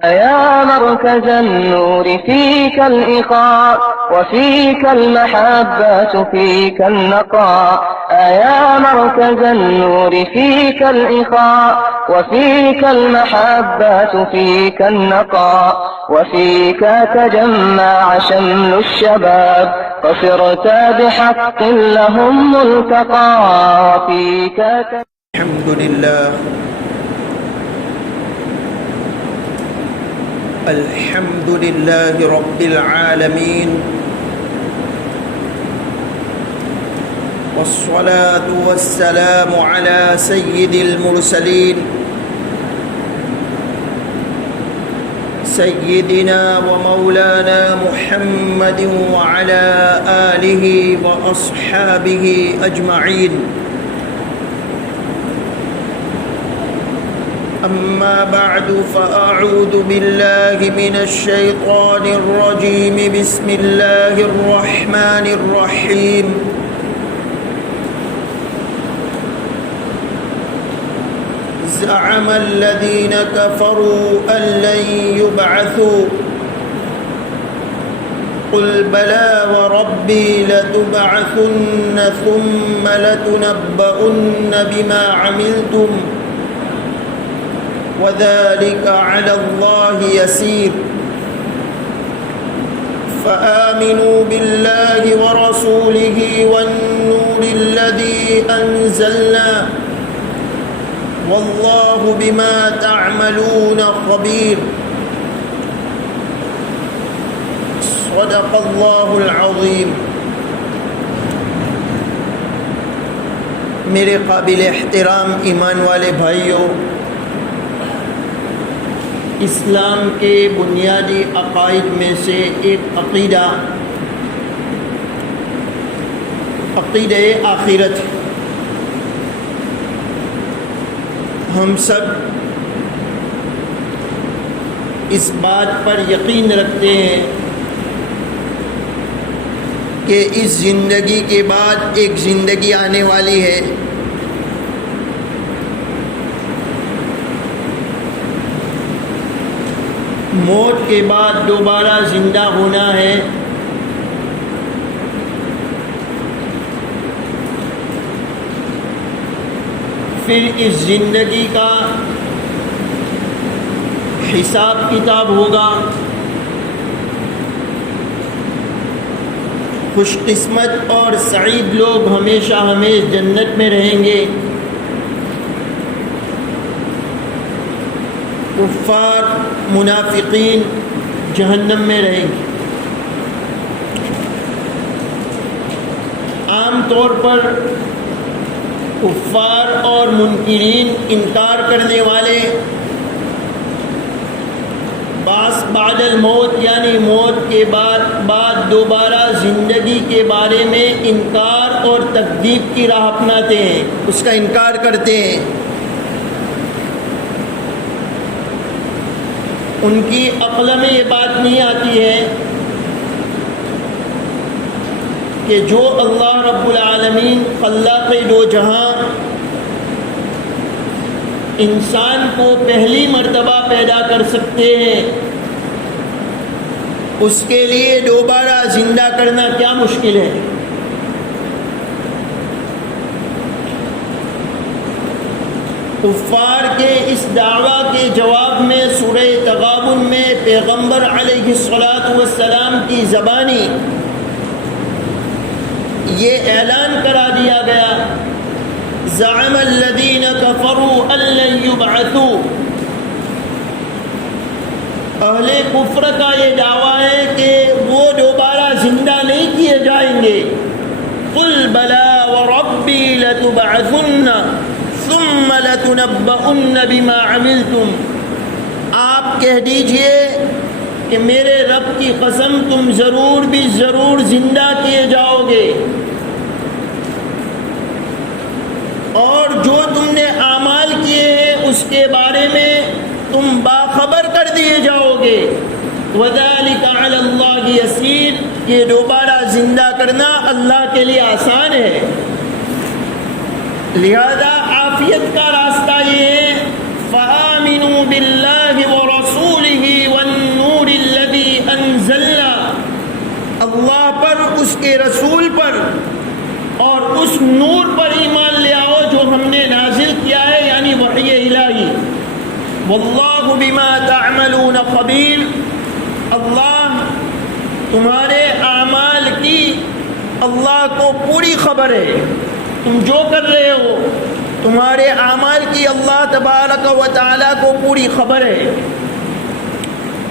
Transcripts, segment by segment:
يا مركز النور فيك الإخاء وفيك المحبة فيك النقاء يا مركز النور فيك الإخاء وفيك المحبة فيك النقاء وفيك تجمع شمل الشباب فصرت بحق لهم ملتقى وفيك الحمد لله الحمد لله رب العالمين والصلاة والسلام على سيد المرسلين سيدنا ومولانا محمد وعلى آله وأصحابه أجمعين. أما بعد فأعوذ بالله من الشيطان الرجيم. بسم الله الرحمن الرحيم. زعم الذين كفروا أن لن يبعثوا قل بلى وربي لتبعثن ثم لتنبؤن بما عملتم وذلك على الله يسير. فآمنوا بالله ورسوله والنور الذي أنزلنا والله بما تعملون خبير. صدق الله العظيم. میرے قابل احترام ایمان والے بھائیوں، اسلام کے بنیادی عقائد میں سے ایک عقیدہ آخرت ہے۔ ہم سب اس بات پر یقین رکھتے ہیں کہ اس زندگی کے بعد ایک زندگی آنے والی ہے، موت کے بعد دوبارہ زندہ ہونا ہے۔ پھر اس زندگی کا حساب کتاب ہوگا۔ خوش قسمت اور سعید لوگ ہمیشہ جنت میں رہیں گے، کفار منافقین جہنم میں رہیں گے۔ عام طور پر کفار اور منکرین، انکار کرنے والے، بعد الموت یعنی موت کے بعد دوبارہ زندگی کے بارے میں انکار اور تکذیب کی راہ اپناتے ہیں، اس کا انکار کرتے ہیں۔ ان کی عقل میں یہ بات نہیں آتی ہے کہ جو اللہ رب العالمین خلاق دو جہاں انسان کو پہلی مرتبہ پیدا کر سکتے ہیں، اس کے لیے دوبارہ زندہ کرنا کیا مشکل ہے۔ کفار کے اس دعویٰ کے جواب میں سورہ تغابن میں پیغمبر علیہ الصلاۃ والسلام کی زبانی یہ اعلان کرا دیا گیا، زعم الذین کفروا ان لن یبعثوا، اہل کفر کا یہ دعویٰ ہے کہ وہ دوبارہ زندہ نہیں کیے جائیں گے۔ قل بلا وربی لتبعثن ثم لتنبؤن بما عملتم، آپ کہہ دیجئے کہ میرے رب کی قسم تم ضرور بھی ضرور زندہ کیے جاؤ گے، اور جو تم نے اعمال کیے ہیں اس کے بارے میں تم باخبر کر دیے جاؤ گے۔ وَذَلِكَ عَلَى اللَّهِ يَسِيرٌ، یہ دوبارہ زندہ کرنا اللہ کے لیے آسان ہے۔ لہذا عافیت کا راستہ یہ ہے، فَآمِنُوا بِاللَّهِ وَرَسُولِهِ واللہ بما تعملون خبیر، اللہ تمہارے اعمال کی اللہ کو پوری خبر ہے، تم جو کر رہے ہو تمہارے اعمال کی اللہ تبارک و تعالیٰ کو پوری خبر ہے۔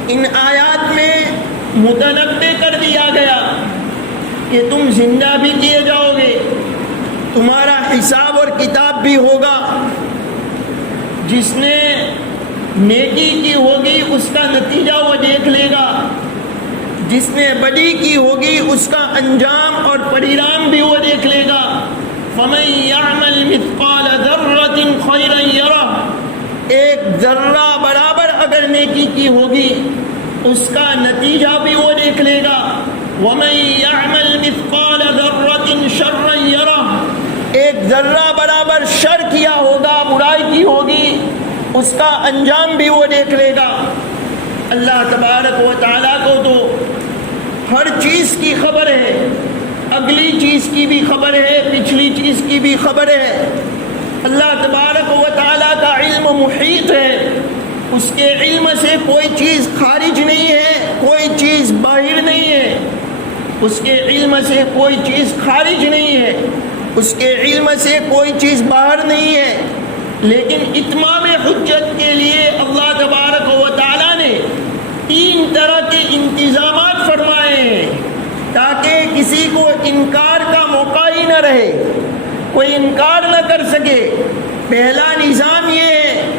ان آیات میں متنبع کر دیا گیا کہ تم زندہ بھی کیے جاؤ گے، تمہارا حساب اور کتاب بھی ہوگا، جس نے نیکی کی ہوگی اس کا نتیجہ وہ دیکھ لے گا، جس نے بدی کی ہوگی اس کا انجام اور پریرام بھی وہ دیکھ لے گا۔ فَمَن يَعْمَلْ مِثْقَالَ ذَرَّةٍ خَيْرًا يَرَهُ، ایک ذرہ برابر اگر نیکی کی ہوگی اس کا نتیجہ بھی وہ دیکھ لے گا۔ وَمَن يَعْمَلْ مِثْقَالَ ذَرَّةٍ شَرًّا يَرَهُ، ایک ذرہ برابر شر کیا ہوگا، برائی کی ہوگی، اس کا انجام بھی وہ دیکھ لے گا۔ اللہ تبارک و تعالیٰ کو تو ہر چیز کی خبر ہے، اگلی چیز کی بھی خبر ہے، پچھلی چیز کی بھی خبر ہے۔ اللہ تبارک و تعالیٰ کا علم محیط ہے، اس کے علم سے کوئی چیز خارج نہیں ہے، کوئی چیز باہر نہیں ہے، اس کے علم سے کوئی چیز خارج نہیں ہے، اس کے علم سے کوئی چیز باہر نہیں ہے۔ لیکن اتمام حجت کے لیے اللہ تبارک و تعالیٰ نے 3 طرح کے انتظامات فرمائے ہیں تاکہ کسی کو انکار کا موقع ہی نہ رہے، کوئی انکار نہ کر سکے۔ پہلا نظام یہ ہے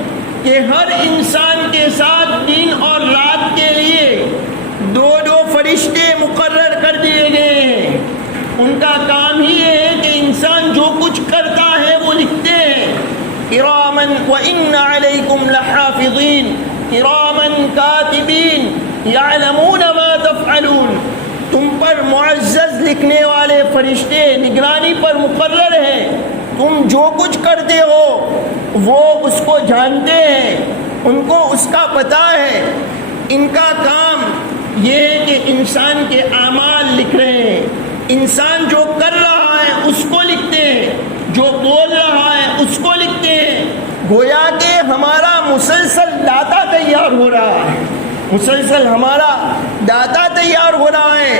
کہ ہر انسان کے ساتھ دن اور رات کے لیے 2 فرشتے مقرر کر دیے گئے ہیں، ان کا کام ہی یہ ہے کہ انسان جو کچھ کرتا ہے وہ لکھتے ہیں۔ کراما وان علیکم لحافظین کراما کاتبین یعلمون ما تفعلون، تم پر معزز لکھنے والے فرشتے نگرانی پر مقرر ہیں، تم جو کچھ کرتے ہو وہ اس کو جانتے ہیں، ان کو اس کا پتہ ہے۔ ان کا کام یہ ہے کہ انسان کے اعمال لکھ رہے ہیں، انسان جو کر رہا ہے اس کو لکھتے ہیں، جو بول رہا ہے اس کو لکھتے ہیں۔ گویا کہ ہمارا مسلسل ڈاٹا تیار ہو رہا ہے، مسلسل ہمارا ڈاٹا تیار ہو رہا ہے۔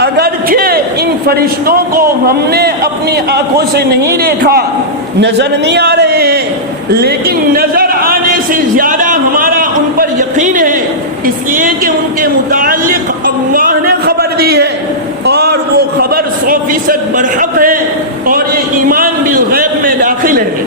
اگرچہ ان فرشتوں کو ہم نے اپنی آنکھوں سے نہیں دیکھا، نظر نہیں آ رہے ہیں، لیکن نظر آنے سے زیادہ ہمارا ان پر یقین ہے، اس لیے کہ ان کے متعلق اللہ نے خبر دی ہے اور وہ خبر 100% برحق ہے اور یہ ایمان بالغیب میں داخل ہے۔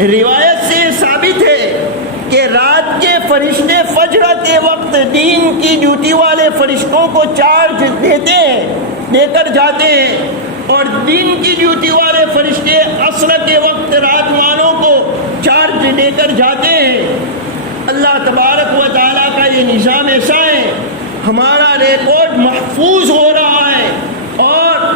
روایت سے ثابت ہے کہ رات کے فرشتے فجر کے وقت دین کی ڈیوٹی والے فرشتوں کو چارج دیتے ہیں، دے کر جاتے ہیں، اور دین کی ڈیوٹی والے فرشتے عصر کے وقت رات والوں کو چارج دے کر جاتے ہیں۔ اللہ تبارک و تعالیٰ کا یہ نظام ایسا ہے، ہمارا ریکارڈ محفوظ ہو رہا ہے، اور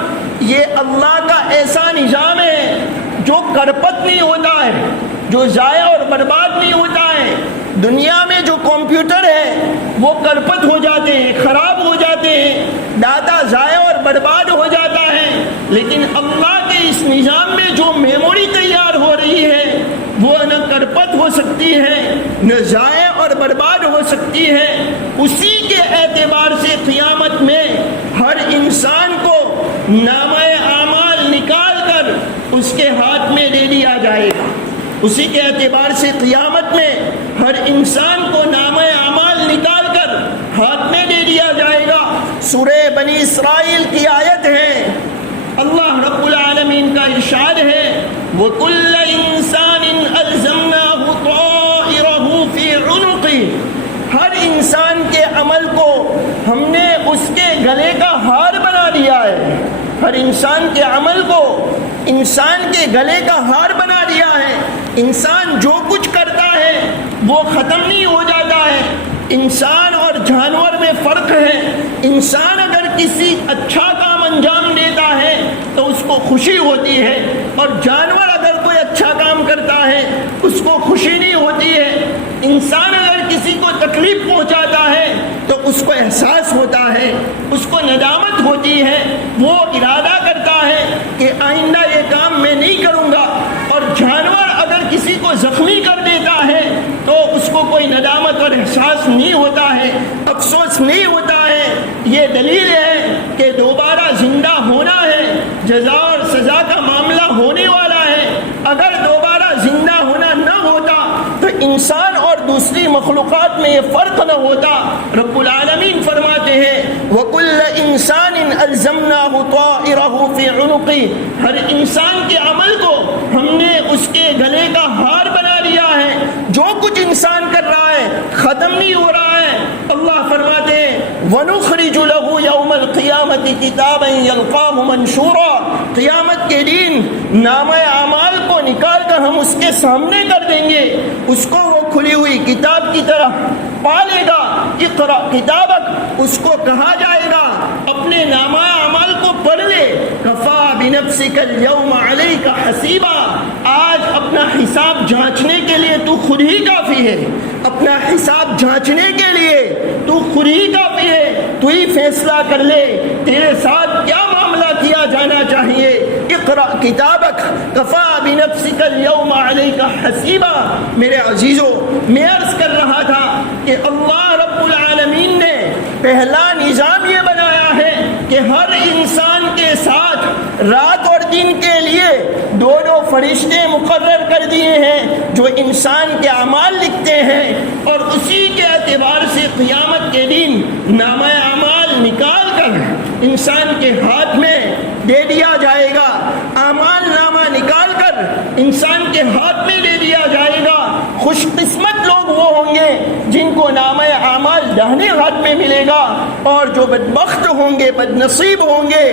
یہ اللہ کا ایسا نظام ہے جو کرپت نہیں ہوتا ہے، جو ضائع اور برباد نہیں ہوتا ہے۔ دنیا میں جو کمپیوٹر ہے وہ کرپت ہو جاتے ہیں، خراب ہو جاتے ہیں، ڈاٹا ضائع اور برباد ہو جاتا ہے، لیکن اللہ کے اس نظام میں جو میموری تیار ہو رہی ہے وہ نہ کرپت ہو سکتی ہے نہ ضائع اور برباد ہو سکتی ہے۔ اسی کے اعتبار سے قیامت میں ہر انسان کو نامہ اعمال نکال کر اس کے ہاتھ میں دے دیا جائے گا۔ اسی کے اعتبار سے قیامت میں ہر انسان کو نامہ اعمال نکال کر ہاتھ میں دے دیا جائے گا۔ سورہ بنی اسرائیل کی آیت ہے، اللہ رب العالمین کا ارشاد ہے وَكُلَّ إِنسَانٍ أَلْزَمْنَاهُ طَائِرَهُ فِي عُنُقِهِ، ہر انسان کے عمل کو ہم نے اس کے گلے کا ہار بنا دیا ہے، ہر انسان کے عمل کو انسان کے گلے کا ہار بنا دیا ہے۔ انسان جو کچھ کرتا ہے وہ ختم نہیں ہو جاتا ہے۔ انسان اور جانور میں فرق ہے، انسان اگر کسی اچھا کام انجام دیتا ہے تو اس کو خوشی ہوتی ہے، اور جانور اگر کوئی اچھا کام کرتا ہے اس کو خوشی نہیں ہوتی ہے۔ انسان اگر کسی کو تکلیف پہنچاتا ہے تو اس کو احساس ہوتا ہے، اس کو ندامت ہوتی ہے، وہ ارادہ کرتا ہے کہ آئندہ یہ کام میں نہیں کروں گا۔ اور جانور اگر کسی کو زخمی کر دیتا ہے تو اس کو کوئی ندامت اور احساس نہیں ہوتا ہے، افسوس نہیں ہوتا ہے، یہ دلیل ہے کہ دوبارہ زندہ ہونا ہے، جزا اور سزا کا معاملہ ہونے والا ہے۔ اگر دوبارہ زندہ ہونا نہ ہوتا تو انسان اور دوسری مخلوقات میں یہ فرق نہ ہوتا۔ رب العالمین فرماتے ہیں وَكُلَّ إِنسَانٍ أَلْزَمْنَاهُ طَائِرَهُ فِي عُنُقِهِ، ہر انسان کے عمل کو ہم نے اس کے گلے کا ہار بنا لیا ہے۔ جو کچھ انسان کر رہا ہے ختم نہیں ہو رہا ہے۔ اللہ فرماتے ہیں وَنُخْرِجُ لَهُ يَوْمَ الْقِيَامَةِ كِتَابًا يَلْقَاهُ مَنْشُورًا، قیامت کے دن نامہ اعمال کو نکال کر ہم اس کے سامنے کر دیں گے، اس کو وہ کھلی ہوئی کتاب کی طرح پا لے گا۔ اقرأ کتابک، اس کو کہا جائے گا اپنے نامہ اعمال کو پڑھ لے۔ کفا بنفسک اليوم علیک حسیبا، آج اپنا حساب جانچنے کے لیے تو خود ہی کافی ہے، اپنا حساب جانچنے کے لیے تو خود ہی کافی ہے، تو ہی فیصلہ کر لے تیرے ساتھ کیا معاملہ کیا جانا چاہیے۔ اقرأ کتابک کفا بنفسک اليوم علیک حسیبا۔ میرے عزیزو، میں عرض کر رہا تھا کہ اللہ رب العالمین نے پہلا نظام یہ بنایا ہے کہ ہر انسان کے ساتھ رات اور دن کے لیے دو فرشتے مقرر کر دیے ہیں جو انسان کے اعمال لکھتے ہیں، اور اسی کے اعتبار سے قیامت کے دن نامہ اعمال نکال کر انسان کے ہاتھ میں دے دیا جائے گا، اعمال نامہ نکال کر انسان کے ہاتھ میں دے دیا جائے گا۔ خوش قسمت لوگ وہ ہوں گے جن کو نامہ اعمال داہنے ہاتھ میں ملے گا، اور جو بدبخت ہوں گے، بد نصیب ہوں گے،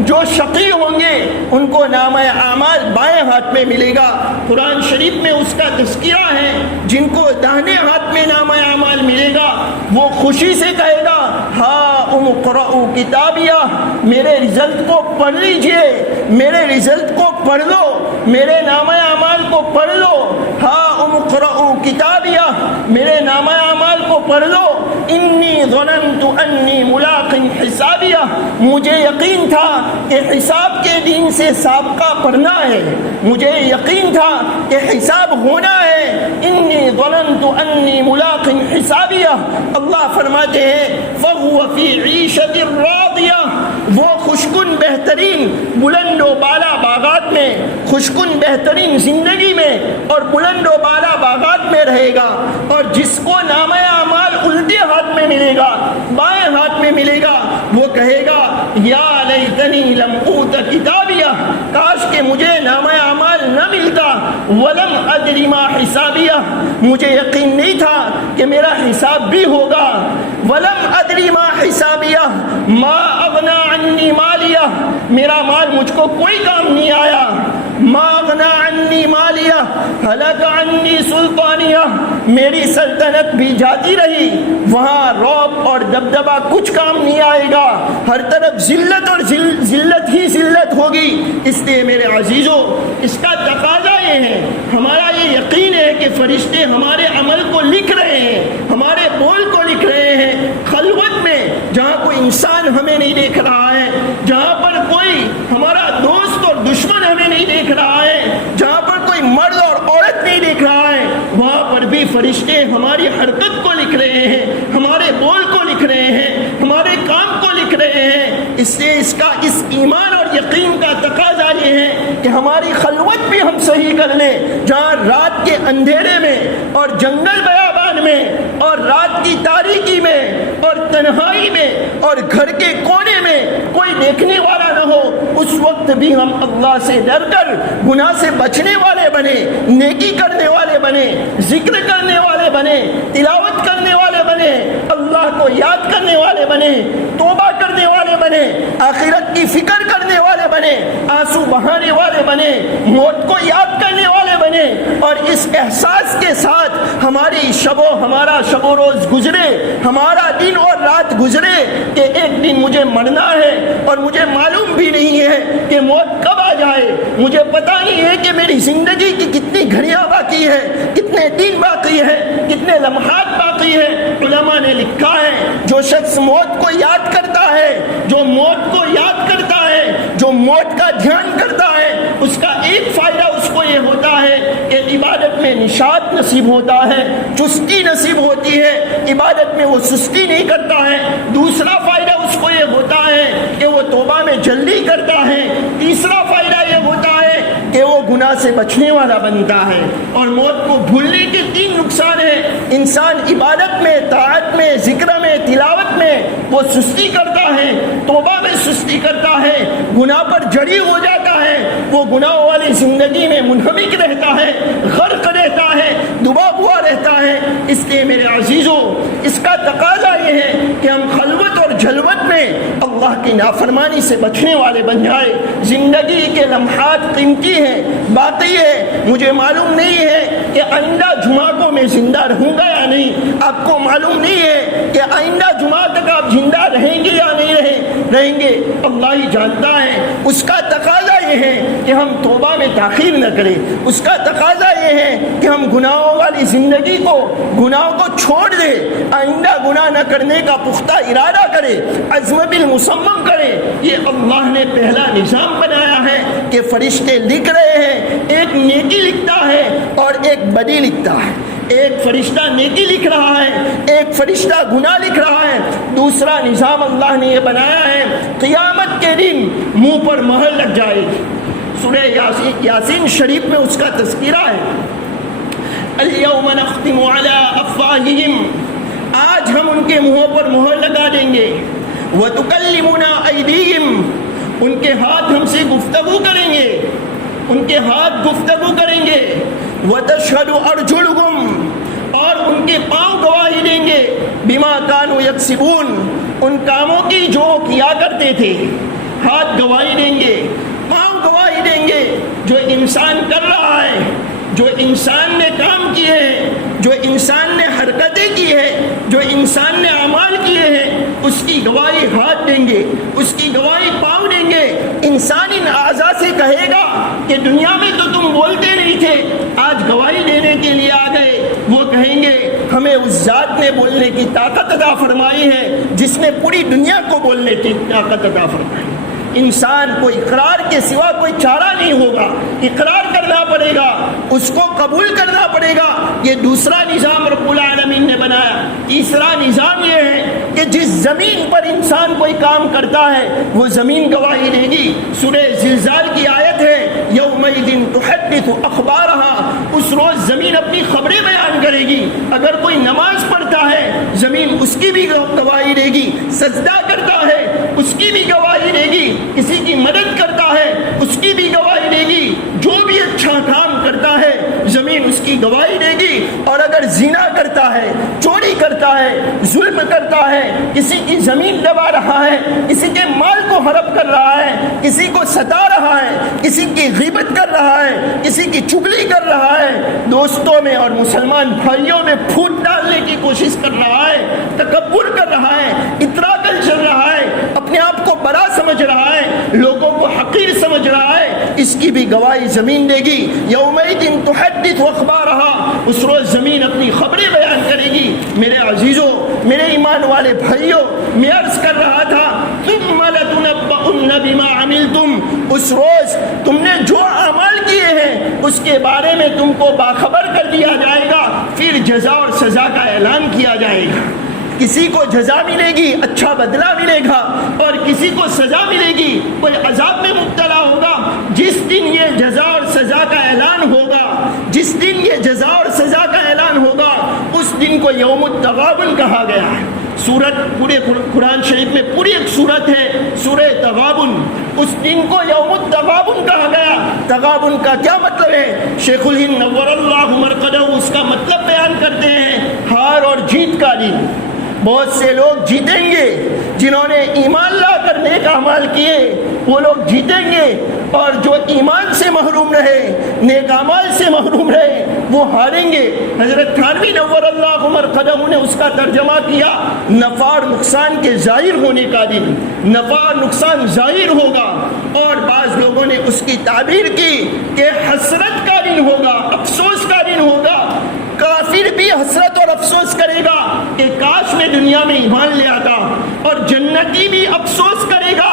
جو شقی ہوں گے، ان کو نامہ اعمال بائیں ہاتھ میں ملے گا۔ قرآن شریف میں اس کا تذکرہ ہے، جن کو داہنے ہاتھ میں نامہ اعمال ملے گا وہ خوشی سے کہے گا ہاں اقرؤ کتابیہ، میرے رزلٹ کو پڑھ لیجئے، میرے رزلٹ کو پڑھ لو، میرے نامہ اعمال کو پڑھ لو۔ ہاں اقرؤ کتابیہ، میرے نامہ اعمال کو پڑھ لو۔ انی ظننت انی ملاق حسابیہ، مجھے یقین تھا کہ حساب کے دن سے سابقہ پڑھنا ہے، مجھے یقین تھا کہ حساب ہونا ہے۔ انی ظننت انی ملاق حسابیہ، اللہ فرماتے ہیں فہو فی عیشۃ راضیہ، وہ خوشکن بہترین بلند و بالا باغات میں، خوشکن بہترین زندگی میں اور بلند و بالا باغات میں رہے گا۔ اور جس کو نامہ اعمال الٹے ہاتھ میں ملے گا، بائیں ہاتھ میں ملے گا، وہ کہے گا یا لیتنی لم اوت کتابیہ، کاش کہ مجھے نامہ اعمال نہ ملتا، ولم ادری ما حسابیہ، مجھے یقین نہیں تھا کہ میرا حساب بھی ہوگا، ولم ادری ما حسابیہ، ما اغنا عنی مالیہ، میرا مال مجھ کو کوئی کام نہیں آیا، ما اغنا عنی مالیہ ہلک عنی سلطانیہ، میری سلطنت بھی جاتی رہی، وہاں رعب اور دبدبہ کچھ کام نہیں آئے گا، ہر طرف ذلت اور ذلت ہی ذلت ہوگی۔ اس لیے میرے عزیزو، اس کا تقاضا یہ ہے، ہمارا یہ یقین ہے کہ فرشتے ہمارے عمل کو لکھ رہے ہیں، ہمارے بول کو لکھ رہے ہیں، خلوت میں جہاں کوئی انسان ہمیں نہیں دیکھ رہا ہے، جہاں پر کوئی ہمارا دوست اور دشمن ہمیں نہیں دیکھ رہا ہے، جہاں پر کوئی مرد اور عورت نہیں دیکھ رہا ہے، وہاں پر بھی فرشتے ہماری حرکت کو لکھ رہے ہیں، ہمارے بول کو لکھ رہے ہیں، ہمارے کام کو لکھ رہے ہیں۔ اس لیے اس ایمان اور یقین کا تقاضا یہ ہے کہ ہماری خلوت بھی ہم صحیح کر لیں، جہاں رات کے اندھیرے میں اور جنگل بیابان میں اور رات کی تاریکی میں اور تنہائی میں اور گھر کے کونے میں کوئی دیکھنے والا نہ ہو، اس وقت بھی ہم اللہ سے ڈر کر گناہ سے بچنے والے بنے، نیکی کرنے والے بنے، ذکر کرنے والے بنے، تلاوت کرنے والے بنے، اللہ کو یاد کرنے والے بنے، توبہ کرنے والے بنے، آخرت کی فکر کرنے والے بنے، آنسو بہانے والے بنے، موت کو یاد کرنے والے بنے، اور اس احساس کے ساتھ ہمارا شب و روز گزرے، ہمارا دن اور رات گزرے کہ ایک دن مجھے مرنا ہے اور مجھے معلوم بھی نہیں ہے کہ موت کب آ جائے، مجھے پتہ نہیں ہے کہ میری زندگی کی کتنی گھڑیاں باقی ہے، کتنے دن باقی ہے، کتنے لمحات باقی ہے۔ علماء نے لکھا ہے جو شخص موت کو یاد کرتا ہے، جو موت کو یاد کرتا ہے، جو موت کا دھیان کرتا ہے، اس کا ایک فائدہ اس کو یہ ہوتا ہے کہ عبادت میں نشاط نصیب ہوتا ہے، چستی نصیب ہوتی ہے، عبادت میں وہ سستی نہیں کرتا ہے۔ دوسرا فائدہ اس کو یہ ہوتا ہے کہ وہ توبہ میں جلدی کرتا ہے۔ تیسرا فائدہ یہ ہوتا ہے کہ وہ گناہ سے بچنے والا بنتا ہے۔ اور موت کو بھولنے کے 3 نقصان ہیں۔ انسان عبادت میں، طاعت میں، ذکر میں، تلاوت میں وہ سستی کرتا ہے، توبہ میں سستی کرتا ہے، گناہ پر جڑی ہو جاتا ہے، وہ گناہ والی زندگی میں منہمک رہتا ہے، غرق رہتا ہے، ڈوبا ہوا رہتا ہے۔ اس لیے میرے عزیزوں، اس کا تقاضا یہ ہے کہ ہم خلوت اور جلوت میں اللہ کی نافرمانی سے بچنے والے بن جائے۔ زندگی کے لمحات قیمتی ہیں، باقی ہے، مجھے معلوم نہیں ہے کہ آئندہ جمعہ کو میں زندہ رہوں گا یا نہیں، آپ کو معلوم نہیں ہے کہ آئندہ جمعہ تک آپ زندہ رہیں گے یا نہیں رہیں گے، اللہ ہی جانتا ہے۔ اس کا تقاضا یہ ہے کہ ہم توبہ میں تاخیر نہ کریں، اس کا تقاضا یہ ہے کہ ہم گناہوں والی زندگی کو، گناہوں کو چھوڑ دیں، آئندہ گناہ نہ کرنے کا پختہ ارادہ کریں، عزم بالمصمم کریں۔ یہ اللہ نے پہلا نظام بنایا ہے کہ فرشتے لکھ رہے ہیں، ایک نیکی لکھتا ہے اور ایک بدی لکھتا ہے۔ ایک فرشتہ نیکی لکھ رہا ہے، ایک فرشتہ گناہ لکھ رہا ہے۔ دوسرا نظام اللہ نے یہ بنایا ہے، قیامت کے دن منہ پر مہر لگ جائے گی۔ سورہ یاسین شریف میں اس کا تذکرہ ہے، الیوم نختم علی افواہہم، آج ہم ان کے منہوں پر مہر لگا دیں گے، وتکلمنا ایدیہم، ان کے ہاتھ ہم سے گفتگو کریں گے، ان کے ہاتھ گفتگو کریں گے، وتشہد ارجلہم، اور ان کے پاؤں گواہی دیں گے، بما کانوا یکسبون، ان کاموں کی جو کیا کرتے تھے۔ ہاتھ گواہی دیں گے، پاؤں گواہی دیں گے، جو انسان کر رہا ہے، جو انسان نے کام کیے ہیں، جو انسان نے حرکتیں کی ہے، جو انسان نے اعمال کیے ہیں، اس کی گواہی ہاتھ دیں گے، اس کی گواہی پاؤں دیں گے۔ انسان ان اعضاء سے کہے گا کہ دنیا میں تو تم بولتے نہیں تھے، آج گواہی دینے کے لیے آ گئے۔ وہ کہیں گے ہمیں اس ذات نے بولنے کی طاقت عطا فرمائی ہے جس نے پوری دنیا کو بولنے کی طاقت عطا فرمائی۔ انسان کو اقرار کے سوا کوئی چارہ نہیں ہوگا، اقرار کرنا پڑے گا، اس کو قبول کرنا پڑے گا۔ یہ دوسرا نظام رب العالمین نے بنایا۔ تیسرا نظام یہ ہے کہ جس زمین پر انسان کوئی کام کرتا ہے وہ زمین گواہی دے گی۔ سورہ زلزال کی آیت ہے، یومئذ تحدث اخبارہا، اس روز زمین اپنی خبریں بیان کرے گی۔ اگر کوئی نماز پڑھتا ہے زمین اس کی بھی گواہی دے گی، سجدہ کرتا ہے اس کی بھی گواہی دے گی، کسی کی مدد کرتا ہے اس کی بھی گواہی دے گی، جو بھی اچھا کام کرتا ہے زمین اس کی گواہی دے گی۔ اور اگر زنا کرتا ہے، چوری کرتا ہے، ظلم کرتا ہے، کسی کی زمین دبا رہا ہے، کسی کے مال کو ہڑپ کر رہا ہے، کسی کو ستا رہا ہے، کسی کی غیبت کر رہا ہے، کسی کی چغلی کر رہا ہے، دوستوں میں اور مسلمان بھائیوں میں پھوٹ ڈالنے کی کوشش کر رہا ہے، تکبر کر رہا ہے، اطراء چل رہا ہے، اپنے آپ کو بڑا سمجھ رہا ہے، لوگوں کو حقیر سمجھ رہا ہے، اس کی بھی گواہی زمین دے گی۔ یومئذ تحدث اخبارہا، اس روز زمین اپنی خبریں بیان کرے گی۔ میرے عزیزوں، میرے ایمان والے بھائیوں، میں عرض کر رہا تھا، ثم لتنبؤن بما عملتم، اس روز تم نے جو اعمال کیے ہیں اس کے بارے میں تم کو باخبر کر دیا جائے گا، پھر جزا اور سزا کا اعلان کیا جائے گا۔ کسی کو جزا ملے گی، اچھا بدلہ ملے گا، اور کسی کو سزا ملے گی، کوئی عذاب میں مبتلا ہوگا۔ جس دن یہ جزا اور سزا کا اعلان ہوگا، جس دن یہ جزا اور سزا کا اعلان ہوگا، اس دن کو یوم التغابن کہا گیا ہے۔ سورت پورے قرآن شریف میں پوری ایک سورت ہے سورہ تغابن، اس دن کو یوم التغابن کہا گیا۔ تغابن کا کیا مطلب ہے؟ شیخ الہند نور اللہ مرقدہ اس کا مطلب بیان کرتے ہیں، ہار اور جیت کا دن۔ بہت سے لوگ جیتیں گے، جنہوں نے ایمان لا کر نیک اعمال کیے وہ لوگ جیتیں گے، اور جو ایمان سے محروم رہے، نیک اعمال سے محروم رہے، وہ ہاریں گے۔ حضرت تھانوی نور اللہ مرقدہ نے اس کا ترجمہ کیا، نفع اور نقصان کے ظاہر ہونے کا دن، نفع اور نقصان ظاہر ہوگا۔ اور بعض لوگوں نے اس کی تعبیر کی کہ حسرت کا دن ہوگا، افسوس کا دن ہوگا۔ کافر بھی حسرت اور افسوس کرے گا کہ کاش میں دنیا میں ایمان لے آتا، اور جنتی بھی افسوس کرے گا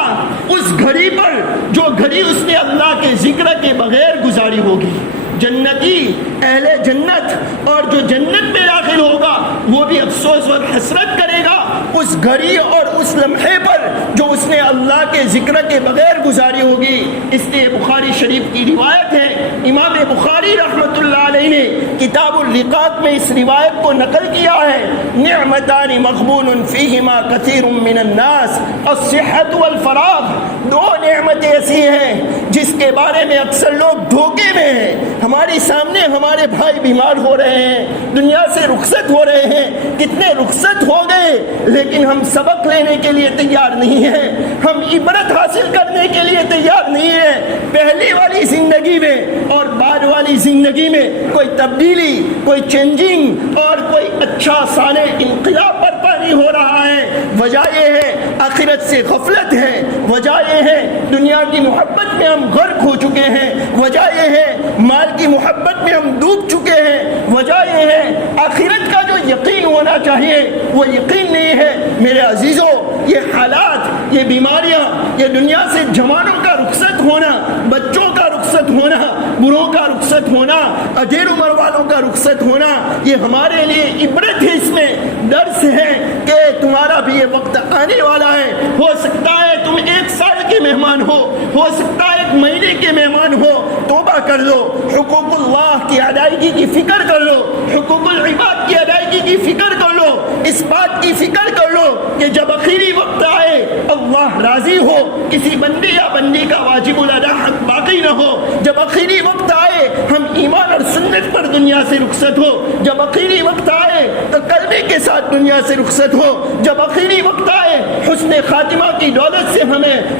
اس گھڑی پر جو گھڑی اس نے اللہ کے ذکر کے بغیر گزاری ہوگی، جنتی اہل جنت اور جو جنت میں داخل ہوگا وہ بھی افسوس اور حسرت کرے گا اس گھڑی اور اس لمحے پر جو اس نے اللہ کے ذکر کے بغیر گزاری ہوگی۔ اس لیے بخاری شریف کی روایت ہے، امام بخاری رحمۃ اللہ علیہ نے کتاب الرقاق میں اس روایت کو نقل کیا ہے، نعمتان مغبون فیہما کثیر من الناس الصحۃ والفراغ، دو نعمتیں ایسی ہیں جس کے بارے میں اکثر لوگ دھوکے میں ہیں۔ ہمارے سامنے ہمارے بھائی بیمار ہو رہے ہیں، دنیا سے رخصت ہو رہے ہیں، کتنے رخصت ہو گئے لیکن ہم سبق لینے کے لیے تیار نہیں ہیں، ہم عبرت حاصل کرنے کے لیے تیار نہیں ہیں۔ پہلی والی زندگی میں اور بعد والی زندگی میں کوئی تبدیلی، کوئی چینجنگ اور کوئی اچھا صالح انقلاب برپا نہیں ہو رہا ہے۔ وجہ یہ ہے آخرت سے غفلت ہے، وجہ یہ ہے دنیا کی محبت میں ہم غرق ہو چکے ہیں، وجہ یہ ہے مال کی محبت میں ہم ڈوب چکے ہیں، وجہ یہ ہے آخرت کا جو یقین ہونا چاہیے وہ یقین نہیں ہے۔ میرے عزیزوں، یہ حالات، یہ بیماریاں، یہ دنیا سے جوانوں کا رخصت ہونا، بچوں کا رخصت ہونا، بوڑھوں کا رخصت ہونا، اجیر عمر والوں کا رخصت ہونا، یہ ہمارے لیے عبرت ہے، اس میں درس ہے کہ تمہارا بھی یہ وقت آنے والا ہے۔ ہو سکتا ہے تم 1 سال کے مہمان ہو سکتا ہے 1 مہینے کے مہمان ہو، توبہ کر لو، حقوق اللہ کی ادائیگی کی فکر کر لو، حقوق العباد کی ادائیگی کی فکر کر لو، اس بات کی فکر کر لو کہ جب آخری وقت آئے اللہ راضی ہو، کسی بندے یا بندی کا واجب الادا حق باقی نہ ہو، جب آخری وقت آئے ہم ایمان اور سنت پر دنیا سے رخصت ہو، جب آخری وقت آئے تو کلمے کے ساتھ دنیا سے رخصت ہو، جب آخری وقت آئے حسن خاتمہ کی دولت سے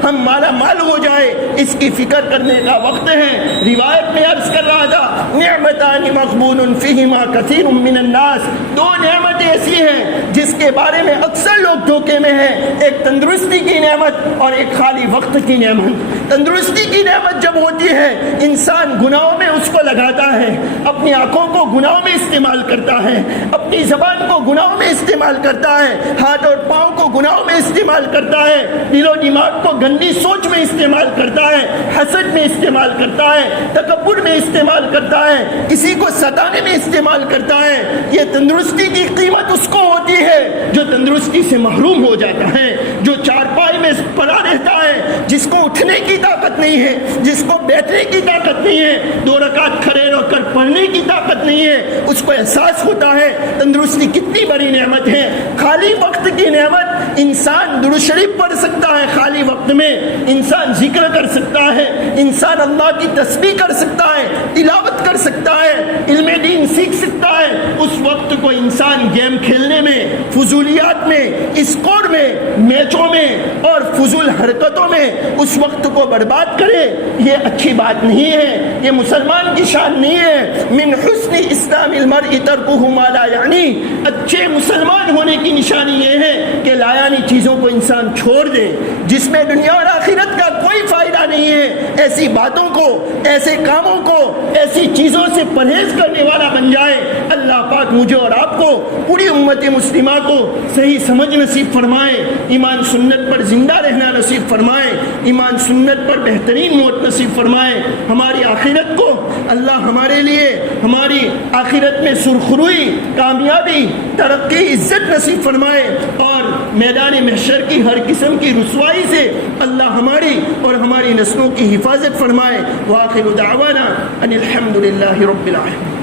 ہم مالا مال ہو جائے، اس کی فکر کرنے کا وقت ہے۔ روایت میں عرض کر رہا تھا، نعمتان مغبون فیہما کثیر من الناس، 2 نعمتیں ایسی ہیں جس کے بارے میں اکثر لوگ دھوکے میں ہیں، ایک تندرستی کی نعمت اور ایک خالی وقت کی نعمت۔ تندرستی کی نعمت جب ہوتی ہے انسان گناہوں میں اس کو لگاتا ہے، اپنی آنکھوں کو گناہوں میں استعمال کرتا ہے، اپنی زبان کو گناہوں میں استعمال کرتا ہے، ہاتھ اور پاؤں کو گناہوں میں استعمال کرتا ہے، دل و دماغ کو گندی سوچ میں استعمال کرتا ہے، حسد میں استعمال کرتا ہے، تکبر میں استعمال کرتا ہے، کسی کو ستانے میں استعمال کرتا ہے۔ یہ تندرستی کی قیمت اس کو ہوتی ہے جو تندرستی سے محروم ہو جاتا ہے، جو چارپائی میں پڑا رہتا ہے، جس کو اٹھنے کی طاقت نہیں ہے، جس کو بیٹھنے کی طاقت نہیں ہے، 2 رکعت کھڑے ہو کر پڑھنے کی طاقت نہیں ہے، اس کو احساس ہوتا ہے تندرستی کتنی بڑی نعمت ہے۔ خالی وقت کی نعمت، انسان درود شریف پڑھ سکتا ہے، خالی وقت میں انسان ذکر کر سکتا ہے، انسان اللہ کی تسبیح کر سکتا ہے، تلاوت کر سکتا ہے، علم دین سیکھ سکتا ہے۔ اس وقت کو انسان گیم کھیلنے میں، فضولیات میں، اسکور میں، میچوں میں اور فضول حرکتوں میں اس وقت کو برباد کرے، یہ اچھی بات نہیں ہے، یہ مسلمان کی شان نہیں ہے۔ من حسن اسلام المرء ترکہ ما لا یعنی، اچھے مسلمان ہونے کی نشانی یہ ہے کہ لا یعنی چیزوں کو انسان چھوڑ دے، جس میں دنیا اور آخرت کا کوئی فائدہ نہیں ہے، ایسی باتوں کو، ایسے کاموں کو، ایسی چیزوں سے پرہیز کرنے والا بن جائے۔ اللہ پاک مجھے اور آپ کو، پوری امت مسلمہ کو صحیح سمجھ نصیب فرمائے، ایمان سنت پر زندہ رہنا نصیب فرمائے، ایمان سنت پر بہترین موت نصیب فرمائے۔ ہماری آخرت کو اللہ ہمارے لیے، ہماری آخرت میں سرخروئی، کامیابی، ترقی، عزت نصیب فرمائے، اور میدان محشر کی ہر قسم کی رسوائی سے اللہ ہماری اور ہماری نسلوں کی حفاظت فرمائے۔ وآخر دعوانا ان الحمد للہ رب العالمین۔